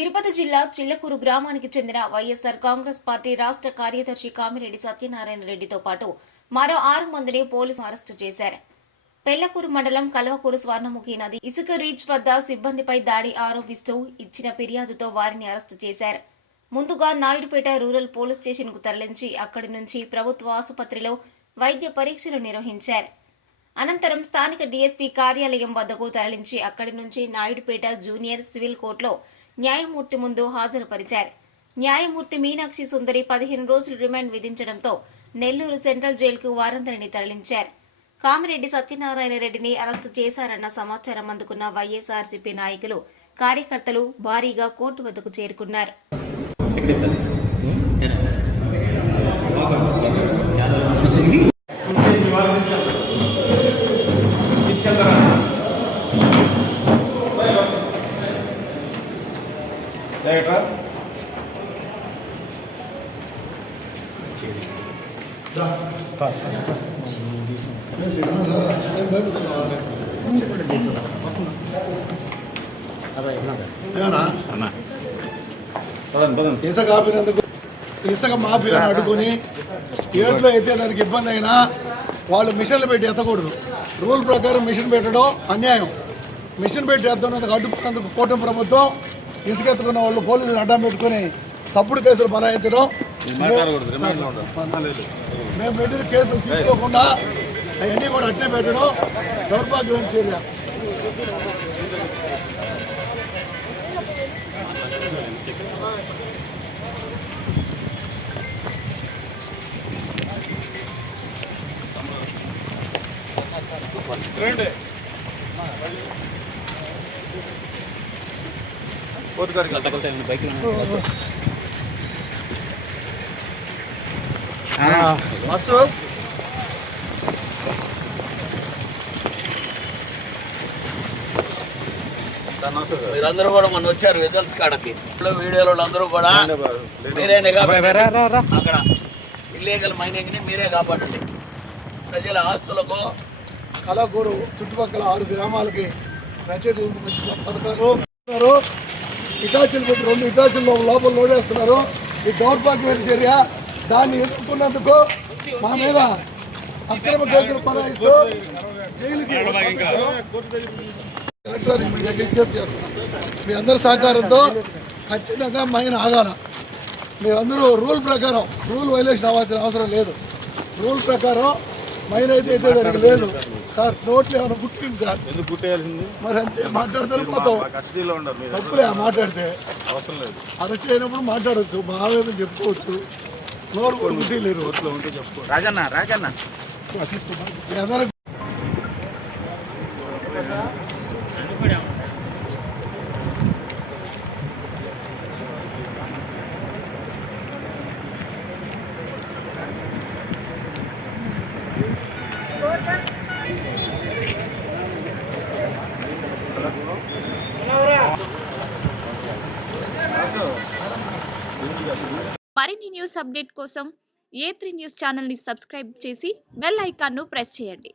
తిరుపతి జిల్లా చిల్లకూరు గ్రామానికి చెందిన వైఎస్ఆర్ కాంగ్రెస్ పార్టీ రాష్ట్ర కార్యదర్శి కామిరెడ్డి సత్యనారాయణ రెడ్డితో పాటు మరో 6 మందిని పోలీసులు అరెస్టు చేశారు. పెళ్లకూరు మండలం కల్వకూరు స్వర్ణముఖి నది ఇసుక రీచ్ వద్ద సిబ్బందిపై దాడి ఆరోపిస్తూ ఇచ్చిన ఫిర్యాదుతో వారిని అరెస్టు చేశారు. ముందుగా నాయుడుపేట రూరల్ పోలీస్ స్టేషన్ కు తరలించి అక్కడి నుంచి ప్రభుత్వ ఆసుపత్రిలో వైద్య పరీక్షలు నిర్వహించారు. అనంతరం స్థానిక డీఎస్పీ కార్యాలయం వద్దకు తరలించి అక్కడి నుంచి నాయుడుపేట జూనియర్ సివిల్ కోర్టులో న్యాయమూర్తి ముందు హాజరుపరిచారు. న్యాయమూర్తి మీనాక్షి సుందరి 15 రోజులు రిమాండ్ విధించడంతో నెల్లూరు సెంట్రల్ జైలుకు వారందరినీ తరలించారు. కామిరెడ్డి సత్యనారాయణ రెడ్డిని అరెస్టు చేశారన్న సమాచారం అందుకున్న వైఎస్ఆర్సీపీ నాయకులు, కార్యకర్తలు భారీగా కోర్టు వద్దకు చేరుకున్నారు. ఇసుక మాఫియాను అడ్డుకొని ఏట్లో అయితే దానికి ఇబ్బంది అయినా వాళ్ళు మిషన్లు పెట్టి ఎత్తకూడదు. రూల్ ప్రకారం మిషన్ పెట్టడం అన్యాయం. మిషన్ పెట్టి ఎత్తనందుకు అడ్డుకున్నందుకు కూటమి ప్రభుత్వం ఇసుక ఎత్తుకున్న వాళ్ళు పోలీసులు అడ్డం పెట్టుకుని తప్పుడు కేసులు బనాయించడం, మేము పెట్టిన కేసులు తీసుకోకుండా అవన్నీ కూడా అట్టే పెట్టడం దౌర్భాగ్యమైన చర్య. మీరందరూ కూడా మొన్న వచ్చారు రిజల్ట్స్ కాడకి. వీడియోలో అందరూ కూడా మీరే అక్కడ ఇల్లీగల్ మైనింగ్ ని మీరే కాపాడండి. ప్రజల ఆస్తులకు కలకూరు చుట్టుపక్కల 6 గ్రామాలకి ప్రత్యేక పథకాలు ఇటాచీలు పెట్టి 2 ఇటాచీలు లోపల లోడేస్తున్నారు. ఈ దౌర్భాగ్యమైన చర్య. దాన్ని ఎదుర్కొన్నందుకు మా మీద అక్రమ కేసులు బనాయిస్తూ జైలుకి ఎలక్ట్రానిక్ మీడియా విజ్ఞప్తి చేస్తున్నాం. మీ అందరి సహకారంతో ఖచ్చితంగా మైన్ ఆగాల. మీరందరూ రూల్ ప్రకారం, రూల్ వైలేషన్ అవ్వాల్సిన అవసరం లేదు. రూల్ ప్రకారం మైన్ అయితే దానికి లేదు సార్. నోట్లు ఏమైనా పుట్టింది సార్, మరి అంతే మాట్లాడతారు. మొత్తం తప్పులే మాట్లాడితే అరెస్ట్ అయినప్పుడు మాట్లాడవచ్చు, మా ఆవేదన చెప్పుకోవచ్చు. నోరు కూడా పుట్టిలేరు. మరిన్ని న్యూస్ అప్డేట్ కోసం A3 న్యూస్ ఛానల్ని సబ్స్క్రైబ్ చేసి బెల్ ఐకాన్ను ప్రెస్ చేయండి.